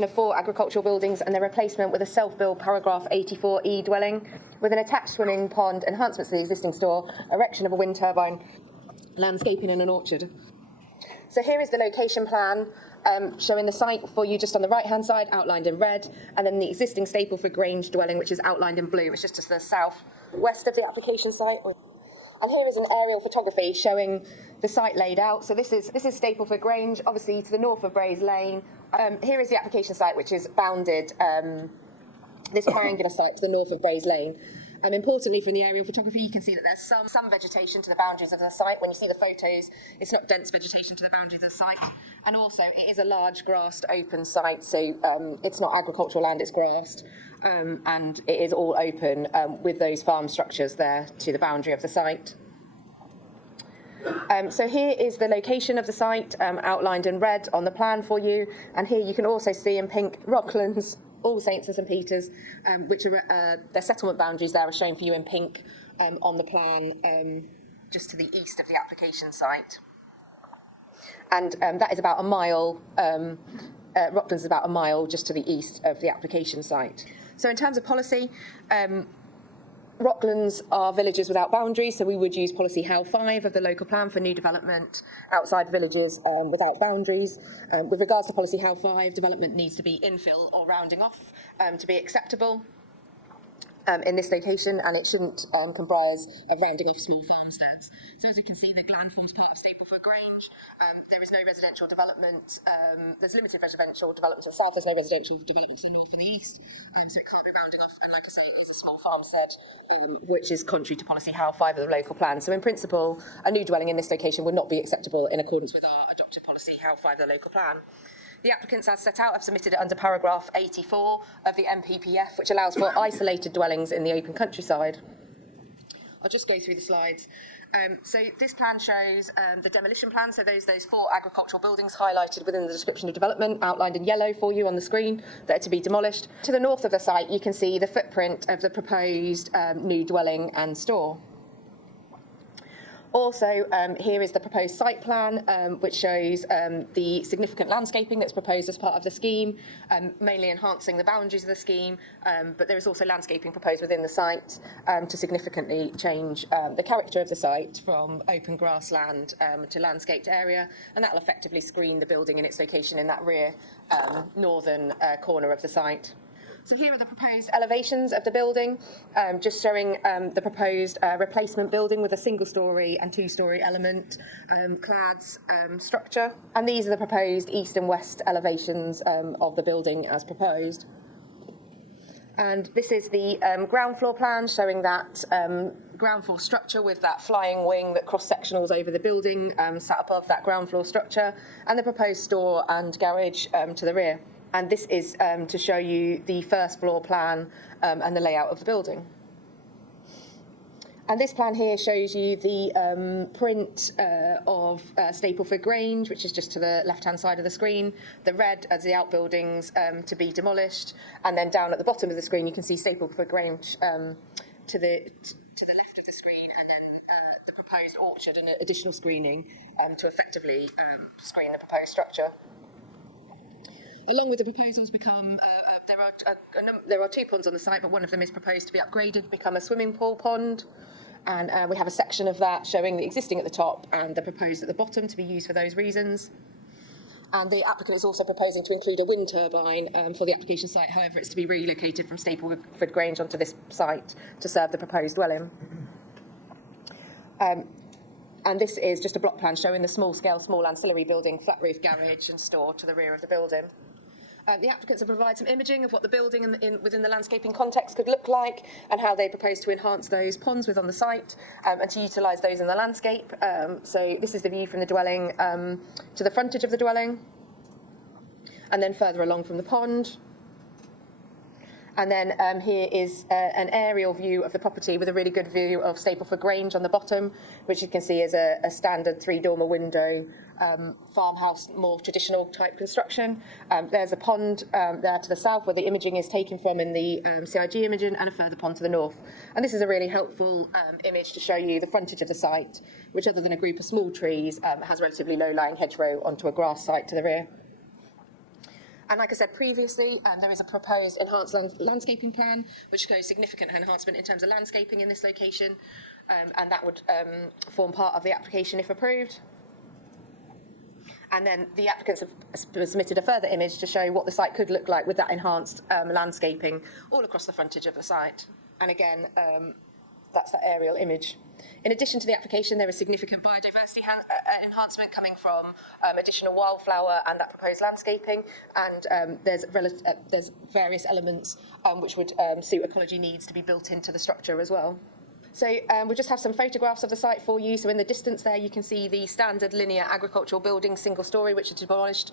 demolition of 4 agricultural buildings and their replacement with a self-built paragraph 84E dwelling with an attached swimming pond, enhancements to the existing store, erection of a wind turbine, landscaping and an orchard. So here is the location plan showing the site for you just on the right-hand side, outlined in red, and then the existing Stapleford Grange dwelling, which is outlined in blue. It's just to the south-west of the application site. And here is an aerial photography showing the site laid out. So this is Stapleford Grange, obviously to the north of Braes Lane. Here is the application site, which is bounded, this triangular site to the north of Braes Lane. Importantly, from the aerial photography, you can see that there's some vegetation to the boundaries of the site. When you see the photos, it's not dense vegetation to the boundaries of the site. And also, it is a large grassed open site, so it's not agricultural land, it's grassed. And it is all open with those farm structures there to the boundary of the site. So here is the location of the site outlined in red on the plan for you. And here you can also see in pink Rocklands, All Saints and St Peters, which are their settlement boundaries there are shown for you in pink on the plan just to the east of the application site. And that is about a mile, Rocklands is about a mile just to the east of the application site. So in terms of policy, Rocklands are villages without boundaries, so we would use policy HAL 5 of the local plan for new development outside villages without boundaries. With regards to policy HAL 5, development needs to be infill or rounding off to be acceptable in this location, and it shouldn't comprise of rounding off small farmsteads. So as you can see, the Gland forms part of Stapleford Grange. There is no residential development. There's limited residential development to the south. There's no residential development to the north and the east. So it can't be rounding off. And like I say, it is a small farmstead, which is contrary to policy HAL 5 of the local plan. So in principle, a new dwelling in this location would not be acceptable in accordance with our adopted policy HAL 5 of the local plan. The applicants, as set out, have submitted it under paragraph 84 of the NPPF, which allows for isolated dwellings in the open countryside. I'll just go through the slides. So this plan shows the demolition plan, so those 4 agricultural buildings highlighted within the description of development, outlined in yellow for you on the screen, that are to be demolished. To the north of the site, you can see the footprint of the proposed new dwelling and store. Also, here is the proposed site plan, which shows the significant landscaping that's proposed as part of the scheme, mainly enhancing the boundaries of the scheme, but there is also landscaping proposed within the site to significantly change the character of the site from open grassland to landscaped area, and that will effectively screen the building in its location in that rear northern corner of the site. So here are the proposed elevations of the building, just showing the proposed replacement building with a single-storey and 2-storey element clads structure. And these are the proposed east and west elevations of the building as proposed. And this is the ground floor plan showing that ground floor structure with that flying wing that cross-sectionals over the building sat above that ground floor structure, and the proposed store and garage to the rear. And this is to show you the first floor plan and the layout of the building. And this plan here shows you the print of Stapleford Grange, which is just to the left-hand side of the screen. The red as the outbuildings to be demolished, and then down at the bottom of the screen you can see Stapleford Grange to the left of the screen, and then the proposed orchard and additional screening to effectively screen the proposed structure. Along with the proposals there are 2 ponds on the site, but one of them is proposed to be upgraded to become a swimming pool pond. And we have a section of that showing the existing at the top and the proposed at the bottom to be used for those reasons. And the applicant is also proposing to include a wind turbine for the application site. However, it's to be relocated from Stapleford Grange onto this site to serve the proposed dwelling. And this is just a block plan showing the small-scale, small ancillary building, flat roof garage and store to the rear of the building. The applicants have provided some imaging of what the building within the landscaping context could look like, and how they propose to enhance those ponds within the site and to utilise those in the landscape. So this is the view from the dwelling to the frontage of the dwelling, and then further along from the pond. And then here is an aerial view of the property with a really good view of Stapleford Grange on the bottom, which you can see is a standard 3-dormer window farmhouse, more traditional type construction. There's a pond there to the south where the imaging is taken from in the CIG imaging, and a further pond to the north. And this is a really helpful image to show you the frontage of the site, which other than a group of small trees has relatively low-lying hedgerow onto a grass site to the rear. And like I said previously, there is a proposed enhanced landscaping plan, which shows significant enhancement in terms of landscaping in this location, and that would form part of the application if approved. And then the applicants have submitted a further image to show what the site could look like with that enhanced landscaping all across the frontage of the site. And again, that's that aerial image. In addition to the application, there is significant biodiversity enhancement coming from additional wildflower and that proposed landscaping, and there's various elements which would suit ecology needs to be built into the structure as well. So we'll just have some photographs of the site for you. So in the distance there, you can see the standard linear agricultural building, single storey, which is demolished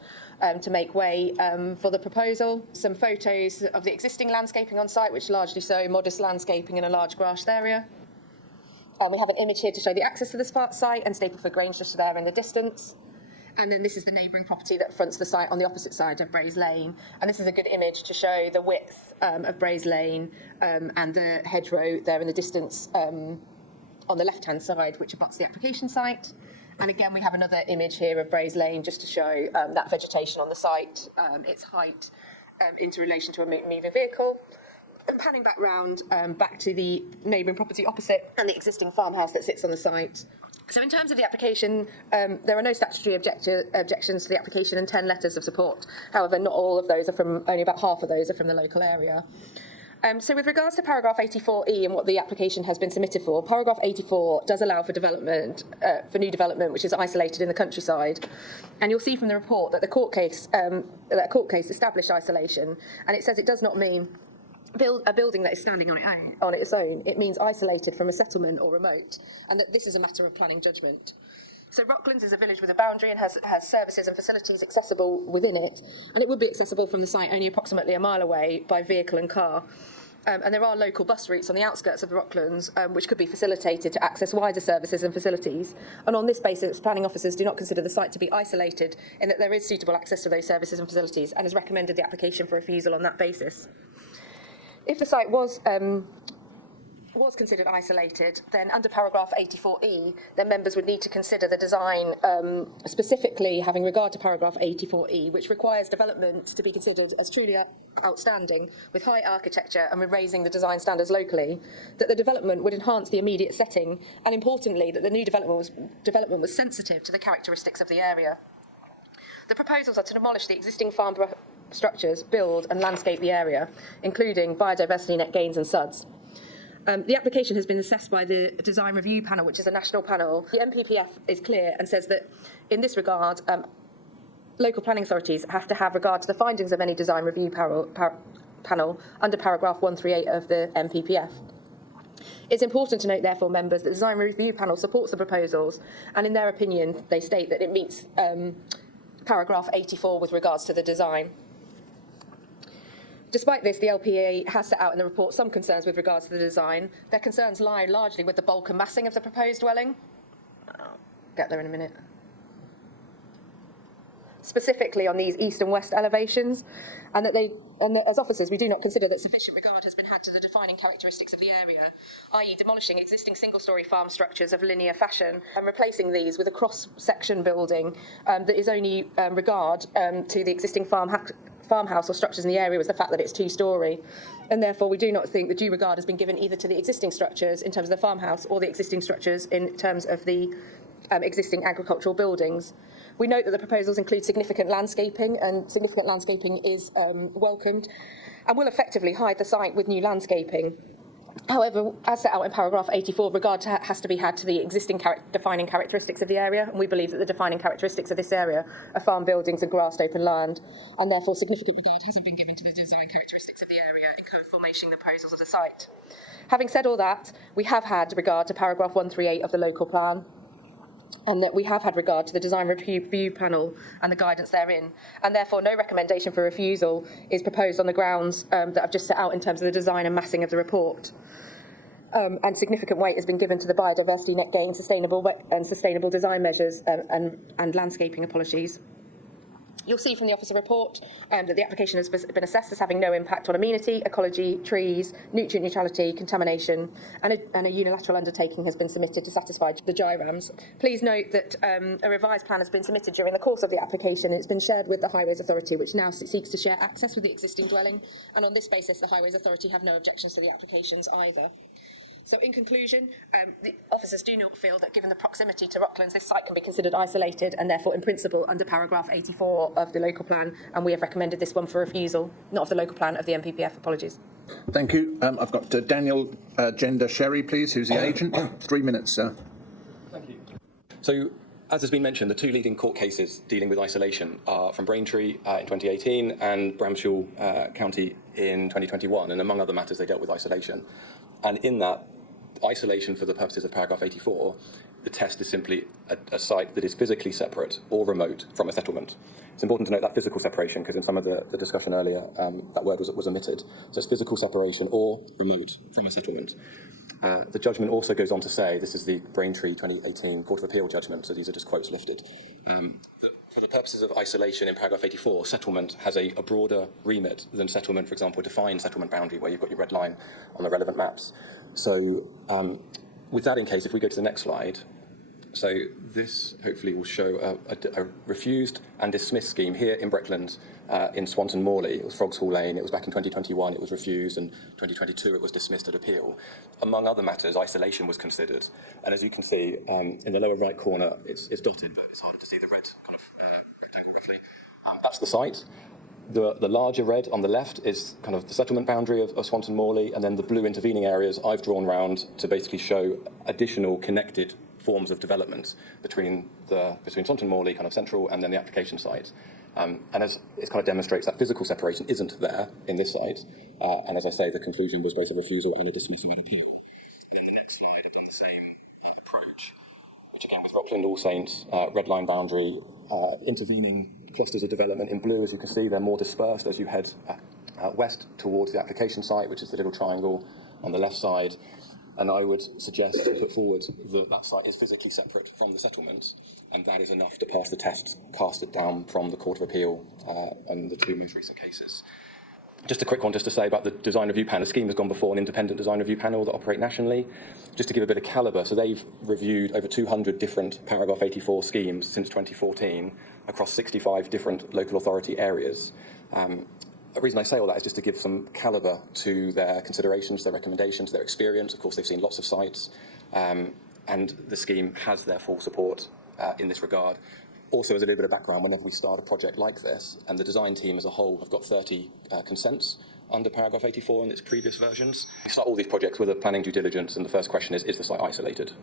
to make way for the proposal. Some photos of the existing landscaping on site, which largely show modest landscaping in a large grassed area. We have an image here to show the access to the site and Stapleford Grange just there in the distance. And then this is the neighbouring property that fronts the site on the opposite side of Braes Lane. And this is a good image to show the width of Braes Lane and the hedgerow there in the distance on the left-hand side, which abuts the application site. And again, we have another image here of Braes Lane just to show that vegetation on the site, its height into relation to a moving vehicle. And panning back round, back to the neighbouring property opposite and the existing farmhouse that sits on the site. So in terms of the application, there are no statutory objections to the application and 10 letters of support. However, not all of those are from, only about half of those are from the local area. So with regards to paragraph 84E and what the application has been submitted for, paragraph 84 does allow for development, for new development, which is isolated in the countryside. And you'll see from the report that the court case established isolation, and it says it does not mean a building that is standing on its own. It means isolated from a settlement or remote, and that this is a matter of planning judgment. So Rocklands is a village with a boundary and has services and facilities accessible within it, and it would be accessible from the site only approximately a mile away by vehicle and car. And there are local bus routes on the outskirts of the Rocklands which could be facilitated to access wider services and facilities. And on this basis, planning officers do not consider the site to be isolated in that there is suitable access to those services and facilities, and has recommended the application for refusal on that basis. If the site was considered isolated, then under paragraph 84E, then members would need to consider the design specifically having regard to paragraph 84E, which requires development to be considered as truly outstanding with high architecture and with raising the design standards locally, that the development would enhance the immediate setting, and importantly, that the new development was sensitive to the characteristics of the area. The proposals are to demolish the existing farm structures, build and landscape the area, including biodiversity net gains and SUDs. The application has been assessed by the Design Review Panel, which is a national panel. The NPPF is clear and says that in this regard, local planning authorities have to have regard to the findings of any Design Review panel under paragraph 138 of the NPPF. It's important to note, therefore, members, that the Design Review Panel supports the proposals, and in their opinion, they state that it meets paragraph 84 with regards to the design. Despite this, the LPA has set out in the report some concerns with regards to the design. Their concerns lie largely with the bulk and massing of the proposed dwelling. I'll get there in a minute. Specifically on these east and west elevations, and that as officers we do not consider that sufficient regard has been had to the defining characteristics of the area, i.e. demolishing existing single-storey farm structures of linear fashion and replacing these with a cross-section building that is only regard to the existing farmhouse or structures in the area was the fact that it's two-storey, and therefore we do not think that due regard has been given either to the existing structures in terms of the farmhouse or the existing structures in terms of the existing agricultural buildings. We note that the proposals include significant landscaping, and significant landscaping is welcomed and will effectively hide the site with new landscaping. However, as set out in paragraph 84, regard has to be had to the existing defining characteristics of the area, and we believe that the defining characteristics of this area are farm buildings and grassed open land, and therefore significant regard hasn't been given to the design characteristics of the area in co-formation the proposals of the site. Having said all that, we have had regard to paragraph 138 of the local plan, and that we have had regard to the Design Review Panel and the guidance therein, and therefore no recommendation for refusal is proposed on the grounds that I've just set out in terms of the design and massing of the report. And significant weight has been given to the biodiversity net gain, sustainable design measures and landscaping apologies. You'll see from the officer report that the application has been assessed as having no impact on amenity, ecology, trees, nutrient neutrality, contamination, and a unilateral undertaking has been submitted to satisfy the GIRAMs. Please note that a revised plan has been submitted during the course of the application. It's been shared with the Highways Authority, which now seeks to share access with the existing dwelling, and on this basis the Highways Authority have no objections to the applications either. So in conclusion, the officers do not feel that given the proximity to Rocklands, this site can be considered isolated and therefore in principle under paragraph 84 of the local plan, and we have recommended this one for refusal, not of the local plan, of the NPPF. Apologies. Thank you. I've got Daniel Gender Sherry, please, who's the agent. 3 minutes, sir. Thank you. So, as has been mentioned, the two leading court cases dealing with isolation are from Braintree in 2018 and Bramshill County in 2021, and among other matters they dealt with isolation. And in that, isolation for the purposes of paragraph 84, the test is simply a site that is physically separate or remote from a settlement. It's important to note that physical separation, because in some of the discussion earlier, that word was omitted. So it's physical separation or remote from a settlement. The judgment also goes on to say, this is the Braintree 2018 Court of Appeal judgment, so these are just quotes lifted. For the purposes of isolation in paragraph 84, settlement has a broader remit than settlement, for example, a defined settlement boundary where you've got your red line on the relevant maps. So with that in case, if we go to the next slide, so this hopefully will show a refused and dismissed scheme here in Breckland in Swanton Morley. It was Frogs Hall Lane. It was back in 2021. It was refused, and 2022 it was dismissed at appeal. Among other matters, isolation was considered. And as you can see, in the lower right corner, it's dotted, but it's harder to see the red kind of rectangle roughly. That's the site. The larger red on the left is kind of the settlement boundary of Swanton Morley, and then the blue intervening areas I've drawn round to basically show additional connected forms of development between Swanton Morley, kind of central, and then the application site. And as it kind of demonstrates, that physical separation isn't there in this site. And as I say, the conclusion was both a refusal and a dismissal at appeal. And in the next slide, I've done the same approach, which again with Rockland All Saints, red line boundary, intervening clusters of development in blue. As you can see, they're more dispersed as you head west towards the application site, which is the little triangle on the left side. And I would suggest to put forward that that site is physically separate from the settlement, and that is enough to pass the test casted down from the Court of Appeal and the two most recent cases. Just a quick one just to say about the design review panel. The scheme has gone before an independent design review panel that operate nationally. Just to give a bit of calibre, so they've reviewed over 200 different paragraph 84 schemes since 2014 across 65 different local authority areas. The reason I say all that is just to give some calibre to their considerations, their recommendations, their experience. Of course, they've seen lots of sites, and the scheme has their full support in this regard. Also, as a little bit of background, whenever we start a project like this, and the design team as a whole have got 30 consents under paragraph 84 in its previous versions, we start all these projects with a planning due diligence, and the first question is the site isolated?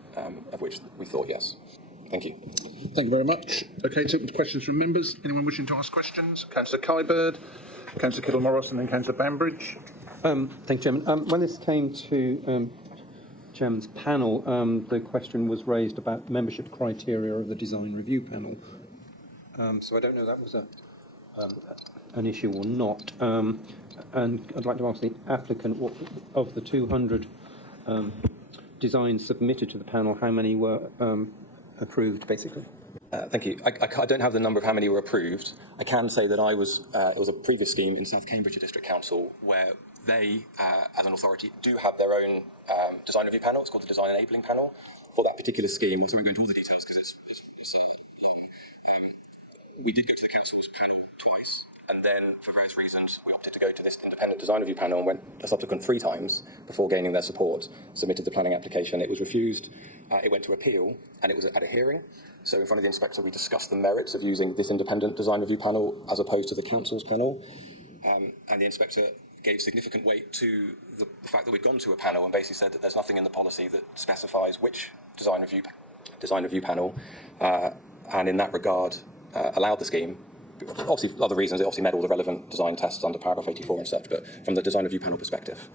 Of which we thought yes. Thank you. Thank you very much. Okay, so questions from members. Anyone wishing to ask questions? Councillor Kybird, Councillor Kittle-Morris, and then Councillor Bambridge. Thank you, Chairman. When this came to Chairman's panel, the question was raised about membership criteria of the design review panel. So I don't know if that was an issue or not. And I'd like to ask the applicant, what, of the 200 designs submitted to the panel, how many were approved, basically? Thank you. I don't have the number of how many were approved. I can say that it was a previous scheme in South Cambridgeshire District Council where they, as an authority, do have their own design review panel. It's called the Design Enabling Panel. For that particular scheme, so we won't go into all the details because it's we did go to the council's panel twice, and then for various reasons we opted to go to this independent design review panel and went a subsequent 3 times before gaining their support, submitted the planning application. It was refused, it went to appeal, and it was at a hearing. So in front of the inspector we discussed the merits of using this independent design review panel as opposed to the council's panel, and the inspector gave significant weight to the fact that we'd gone to a panel and basically said that there's nothing in the policy that specifies which design review panel, and in that regard allowed the scheme. Obviously, for other reasons, it obviously met all the relevant design tests under paragraph 84 and such, but from the design review panel perspective,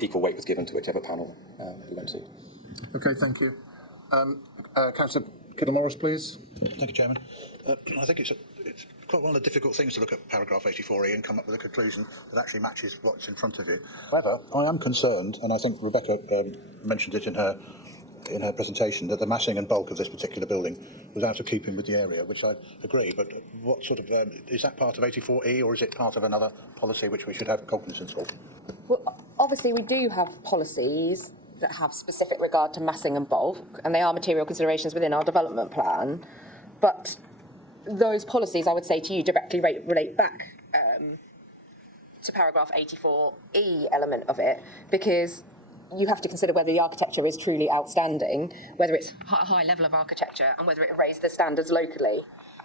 equal weight was given to whichever panel we went to. Okay, thank you. Councillor Kittle-Morris, please. Thank you, Chairman. I think it's quite one of the difficult things to look at paragraph 84E and come up with a conclusion that actually matches what's in front of you. However, I am concerned, and I think Rebecca mentioned it in her in her presentation that the massing and bulk of this particular building was out of keeping with the area, which I agree, but what sort of, is that part of 84E or is it part of another policy which we should have cognizance of? Well, obviously we do have policies that have specific regard to massing and bulk, and they are material considerations within our development plan, but those policies, I would say to you, directly relate back to paragraph 84E element of it, because you have to consider whether the architecture is truly outstanding, whether it's a high level of architecture, and whether it raised the standards locally.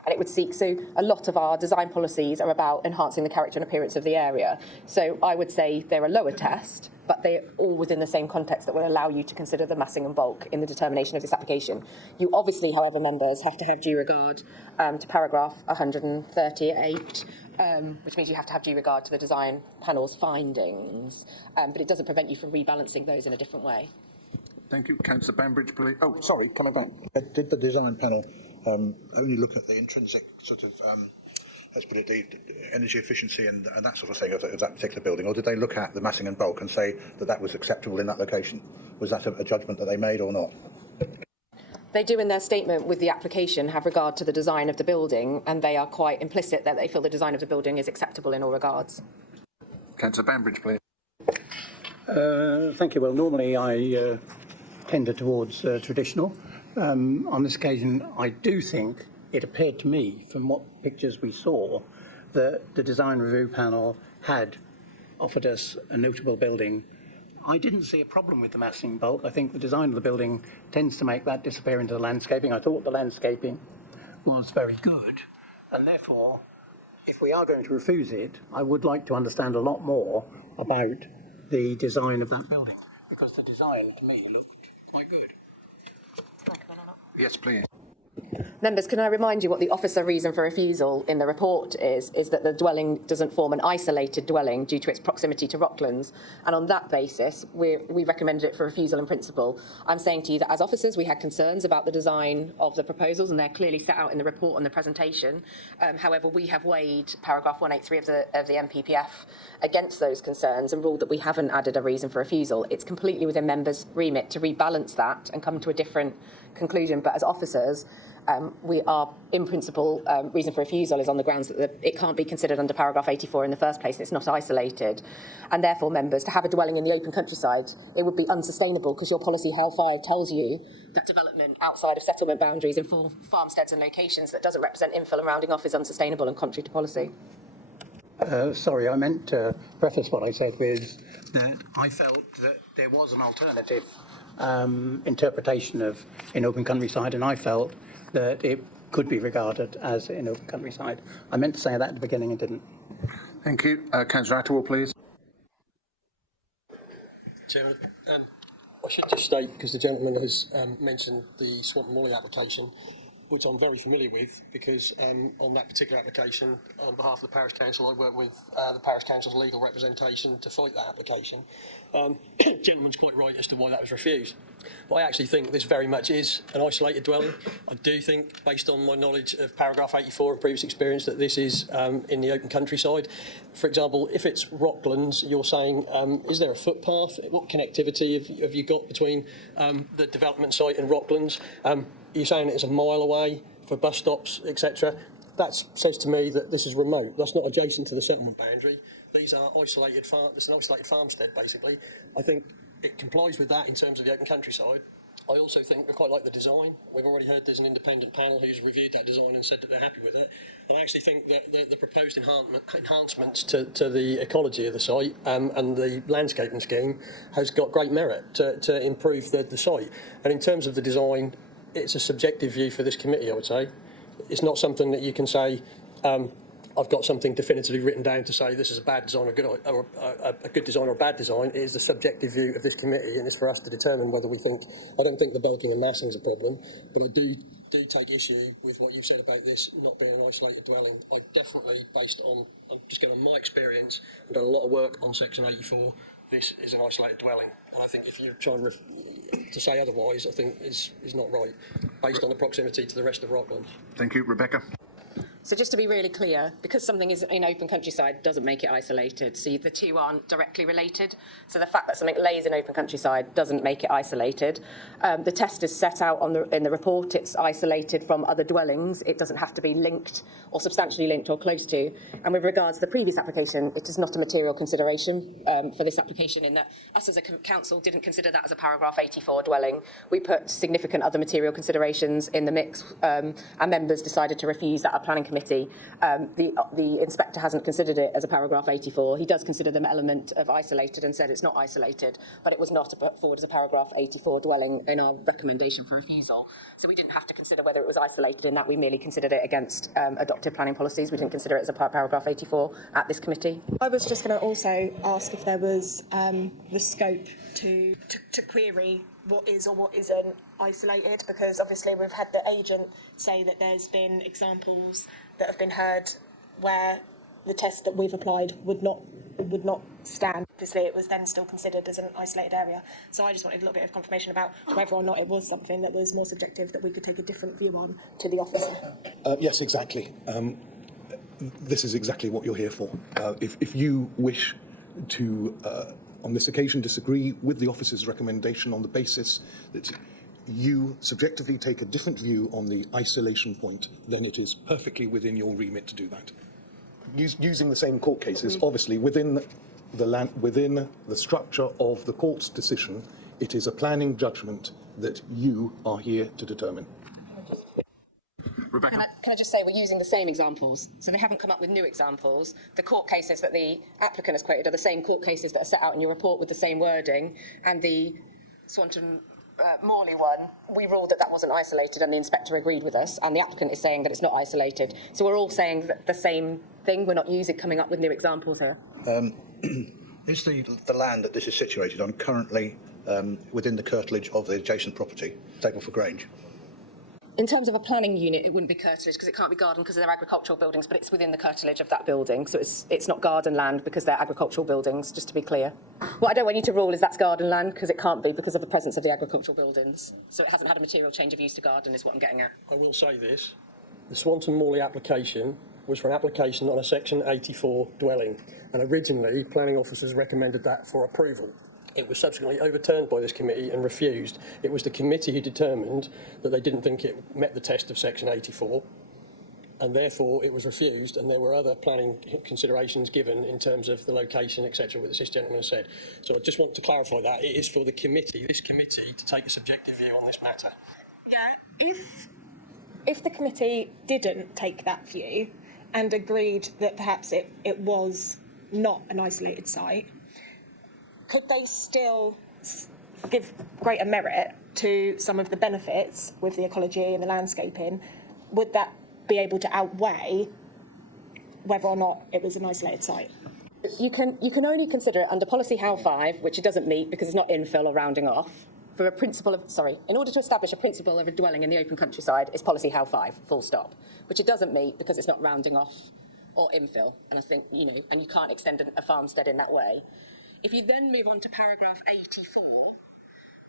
And it would seek, so a lot of our design policies are about enhancing the character and appearance of the area. So I would say they're a lower test, but they're all within the same context that will allow you to consider the massing and bulk in the determination of this application. You obviously, however, members, have to have due regard to paragraph 138, which means you have to have due regard to the design panel's findings, but it doesn't prevent you from rebalancing those in a different way. Thank you. Councillor Bambridge, please. Oh, sorry, coming back. Did the design panel only look at the intrinsic sort of, let's put it, the energy efficiency and that sort of thing of that particular building, or did they look at the massing and bulk and say that that was acceptable in that location? Was that a judgment that they made or not? They do, in their statement with the application, have regard to the design of the building, and they are quite implicit that they feel the design of the building is acceptable in all regards. Councillor Bambridge, please. Thank you. Well, normally I tender towards traditional. On this occasion, I do think it appeared to me, from what pictures we saw, that the design review panel had offered us a notable building. I didn't see a problem with the massing bulk. I think the design of the building tends to make that disappear into the landscaping. I thought the landscaping was very good, and therefore, if we are going to refuse it, I would like to understand a lot more about the design of that building, because the design to me looked quite good. Yes, please. Members, can I remind you what the officer reason for refusal in the report is that the dwelling doesn't form an isolated dwelling due to its proximity to rocklands, and on that basis we recommended it for refusal in principle. I'm saying to you that as officers we had concerns about the design of the proposals, and they're clearly set out in the report and the presentation. However, we have weighed paragraph 183 of the NPPF against those concerns and ruled that we haven't added a reason for refusal. It's completely within members' remit to rebalance that and come to a different conclusion, but as officers we are, in principle, reason for refusal is on the grounds that it can't be considered under paragraph 84 in the first place. It's not isolated. And therefore, members, to have a dwelling in the open countryside, it would be unsustainable, because your policy HAL 5 tells you that development outside of settlement boundaries in full farmsteads and locations that doesn't represent infill and rounding off is unsustainable and contrary to policy. Sorry, I meant to preface what I said with that I felt that there was an alternative interpretation of in open countryside, and I felt that it could be regarded as in open countryside. I meant to say that at the beginning and didn't. Thank you. Councillor Attawell, please. Chairman, I should just state, because the gentleman has mentioned the Swamp and Wally application, which I'm very familiar with, because on that particular application, on behalf of the Parish Council, I work with the Parish Council's legal representation to fight that application. The gentleman's quite right as to why that was refused. But I actually think this very much is an isolated dwelling. I do think, based on my knowledge of paragraph 84 and previous experience, that this is in the open countryside. For example, if it's rocklands, you're saying, is there a footpath? What connectivity have you got between the development site and rocklands? You're saying it's a mile away for bus stops, etc. That says to me that this is remote. That's not adjacent to the settlement boundary. These are isolated it's an isolated farmstead, basically. I think it complies with that in terms of the open countryside. I also think I quite like the design. We've already heard there's an independent panel who's reviewed that design and said that they're happy with it. And I actually think that the proposed enhancements to the ecology of the site and the landscaping scheme has got great merit to improve the site. And in terms of the design, it's a subjective view for this committee, I would say. It's not something that you can say, I've got something definitively written down to say this is a bad design or a good design or a bad design. It is the subjective view of this committee, and it's for us to determine whether we think. I don't think the bulking and massing is a problem, but I do take issue with what you've said about this not being an isolated dwelling. I definitely, based on, I'm just going on my experience, I've done a lot of work on section 84. This is an isolated dwelling, and I think if you're trying to say otherwise, I think is not right, based on the proximity to the rest of Rocklands. Thank you. Rebecca. So just to be really clear, because something is in open countryside doesn't make it isolated. So the two aren't directly related. So the fact that something lays in open countryside doesn't make it isolated. The test is set out in the report. It's isolated from other dwellings. It doesn't have to be linked or substantially linked or close to. And with regards to the previous application, it is not a material consideration for this application, in that us as a council didn't consider that as a paragraph 84 dwelling. We put significant other material considerations in the mix, and members decided to refuse that at planning committee. The inspector hasn't considered it as a paragraph 84. He does consider them element of isolated and said it's not isolated, but it was not put forward as a paragraph 84 dwelling in our recommendation for refusal. So we didn't have to consider whether it was isolated in that. We merely considered it against adopted planning policies. We didn't consider it as a paragraph 84 at this committee. I was just going to also ask if there was the scope to query what is or what isn't isolated, because obviously we've had the agent say that there's been examples that have been heard where the test that we've applied would not stand. Obviously it was then still considered as an isolated area. So I just wanted a little bit of confirmation about whether or not it was something that was more subjective that we could take a different view on to the officer. Yes, exactly. This is exactly what you're here for. If you wish to, on this occasion, disagree with the officer's recommendation on the basis that you subjectively take a different view on the isolation point, then it is perfectly within your remit to do that. Using the same court cases, obviously within the structure of the court's decision, it is a planning judgment that you are here to determine. Rebecca. Can I just say we're using the same examples, so they haven't come up with new examples. The court cases that the applicant has quoted are the same court cases that are set out in your report with the same wording, and the Swanton Morley one, we ruled that wasn't isolated, and the inspector agreed with us, and the applicant is saying that it's not isolated. So we're all saying the same thing. We're not coming up with new examples here. Is the land that this is situated on currently within the curtilage of the adjacent property, Stapleford Grange? In terms of a planning unit, it wouldn't be curtilage because it can't be garden because they're agricultural buildings, but it's within the curtilage of that building. So it's not garden land because they're agricultural buildings, just to be clear. What I don't want you to rule is that's garden land, because it can't be because of the presence of the agricultural buildings. So it hasn't had a material change of use to garden is what I'm getting at. I will say this. The Swanton Morley application was for an application on a Section 84 dwelling, and originally planning officers recommended that for approval. It was subsequently overturned by this committee and refused. It was the committee who determined that they didn't think it met the test of Section 84, and therefore it was refused, and there were other planning considerations given in terms of the location, etc., what this gentleman has said. So I just want to clarify that. It is for the committee, this committee, to take a subjective view on this matter. Yeah, if the committee didn't take that view and agreed that perhaps it was not an isolated site, could they still give greater merit to some of the benefits with the ecology and the landscaping? Would that be able to outweigh whether or not it was an isolated site? You can only consider it under policy HAL 5, which it doesn't meet because it's not infill or rounding off. For a principle of, in order to establish a principle of a dwelling in the open countryside, it's policy HAL 5, full stop, which it doesn't meet because it's not rounding off or infill. And I think, and you can't extend a farmstead in that way. If you then move on to paragraph 84,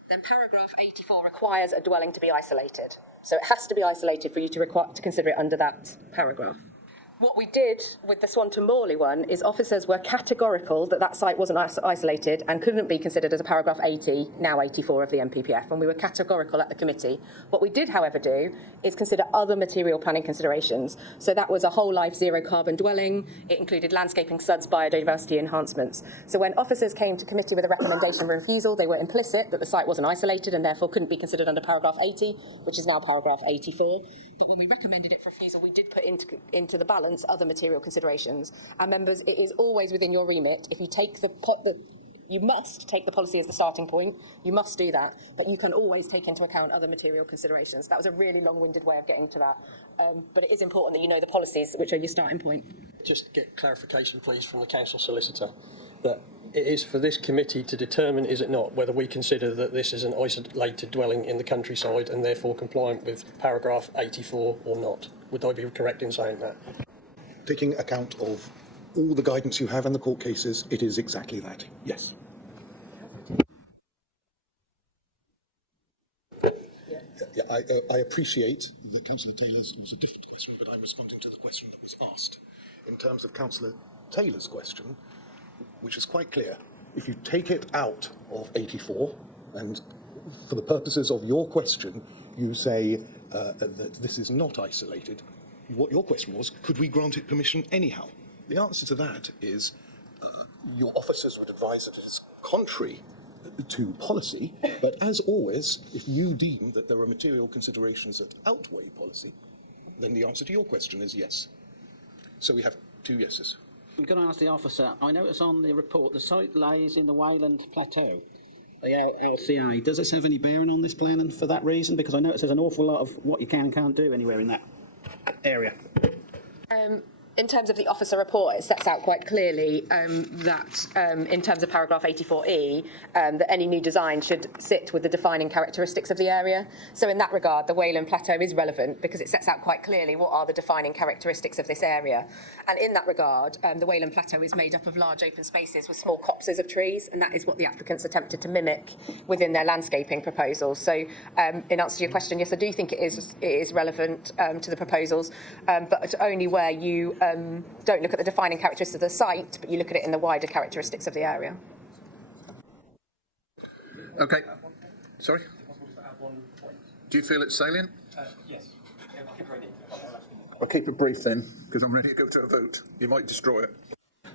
then paragraph 84 requires a dwelling to be isolated. So it has to be isolated for you to consider it under that paragraph. What we did with the Swanton Morley one is officers were categorical that site wasn't isolated and couldn't be considered as a paragraph 80, now 84 of the NPPF, and we were categorical at the committee. What we did, however, do is consider other material planning considerations. So that was a whole life zero carbon dwelling. It included landscaping, SUDs, biodiversity enhancements. So when officers came to committee with a recommendation of refusal, they were implicit that the site wasn't isolated and therefore couldn't be considered under paragraph 80, which is now paragraph 84. But when we recommended it for refusal, we did put into the balance other material considerations. And members, it is always within your remit. If you take you must take the policy as the starting point. You must do that, but you can always take into account other material considerations. That was a really long-winded way of getting to that, but it is important that you know the policies, which are your starting point. Just get clarification, please, from the council solicitor, that it is for this committee to determine, is it not, whether we consider that this is an isolated dwelling in the countryside and therefore compliant with paragraph 84 or not. Would I be correct in saying that? Taking account of all the guidance you have in the court cases, it is exactly that, yes. Yeah, I appreciate that Councillor Taylor's was a different question, but I'm responding to the question that was asked. In terms of Councillor Taylor's question, which is quite clear, if you take it out of 84, and for the purposes of your question, you say that this is not isolated, what your question was, could we grant it permission anyhow? The answer to that is your officers would advise that it's contrary to policy, but as always, if you deem that there are material considerations that outweigh policy, then the answer to your question is yes. So we have 2 yeses. I'm going to ask the officer, I notice on the report the site lies in the Wayland Plateau, the LCA. Does this have any bearing on this plan and for that reason? Because I notice there's an awful lot of what you can and can't do anywhere in that area. In terms of the officer report, it sets out quite clearly that in terms of paragraph 84E, that any new design should sit with the defining characteristics of the area. So in that regard, the Wayland Plateau is relevant because it sets out quite clearly what are the defining characteristics of this area. And in that regard, the Wayland Plateau is made up of large open spaces with small copses of trees, and that is what the applicants attempted to mimic within their landscaping proposals. So in answer to your question, yes, I do think it is relevant to the proposals, but only where you don't look at the defining characteristics of the site, but you look at it in the wider characteristics of the area. Okay. Sorry? Do you feel it's salient? Yes. I'll keep it brief then, because I'm ready to go to a vote. You might destroy it.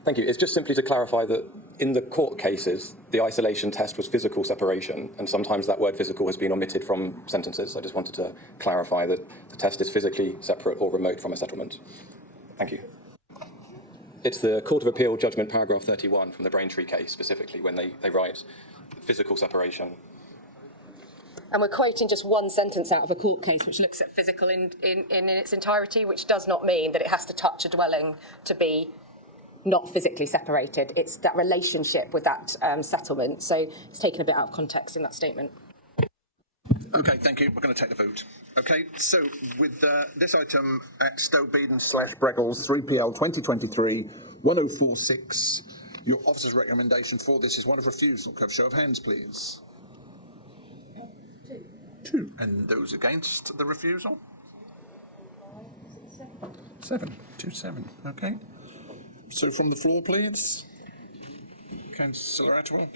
Thank you. It's just simply to clarify that in the court cases, the isolation test was physical separation, and sometimes that word physical has been omitted from sentences. I just wanted to clarify that the test is physically separate or remote from a settlement. Thank you. It's the Court of Appeal judgment paragraph 31 from the Braintree case specifically when they write physical separation. And we're quoting just one sentence out of a court case which looks at physical in its entirety, which does not mean that it has to touch a dwelling to be not physically separated. It's that relationship with that settlement. So it's taken a bit out of context in that statement. Okay, thank you. We're going to take the vote. Okay, so with this item at Stowe Beedon / Breggles 3PL 2023-1046, your officer's recommendation for this is one of refusal. Could I have a show of hands, please? 2. And those against the refusal? 7. 2-7. Okay. So from the floor, please. Councillor Atwell.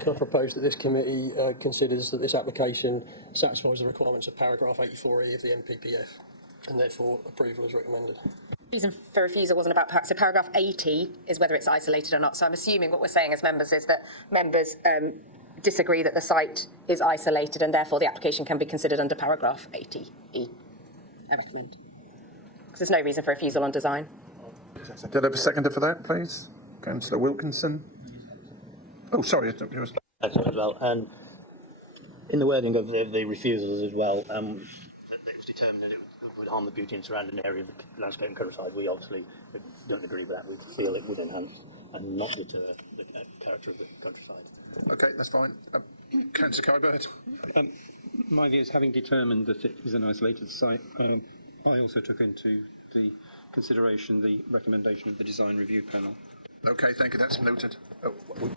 Can I propose that this committee considers that this application satisfies the requirements of paragraph 84E of the NPPF, and therefore approval is recommended. The reason for refusal wasn't about so paragraph 80 is whether it's isolated or not. So I'm assuming what we're saying as members is that members disagree that the site is isolated, and therefore the application can be considered under paragraph 80E. I recommend. Because there's no reason for refusal on design. Did I have a seconder for that, please? Councillor Wilkinson. Oh, sorry. It was... As well, and in the wording of the refusals as well, it was determined that it would harm the beauty and surrounding area of the landscape and countryside. We obviously don't agree with that. We feel it would enhance and not deter the character of the countryside. Okay, that's fine. Councillor Kybert. My view is, having determined that it is an isolated site, I also took into the consideration the recommendation of the design review panel. Okay, thank you. That's noted. Oh,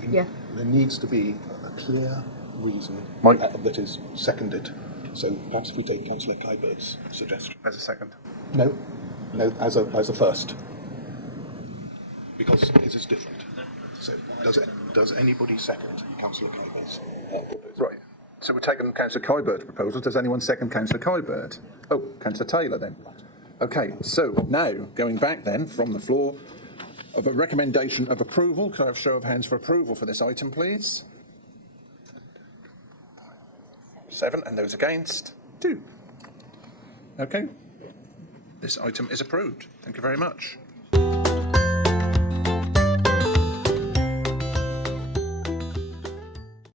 Yeah. There needs to be a clear reason that is seconded. So perhaps if we take Councillor Kybert's suggestion. as a second. No, as a first. Because it is different. So does anybody second Councillor Kybert's proposal? Right. So we're taking Councillor Kybert's proposal. Does anyone second Councillor Kybert? Oh, Councillor Taylor then. Okay, so now going back then from the floor of a recommendation of approval. Can I have a show of hands for approval for this item, please? 7, and those against? 2. Okay. This item is approved. Thank you very much.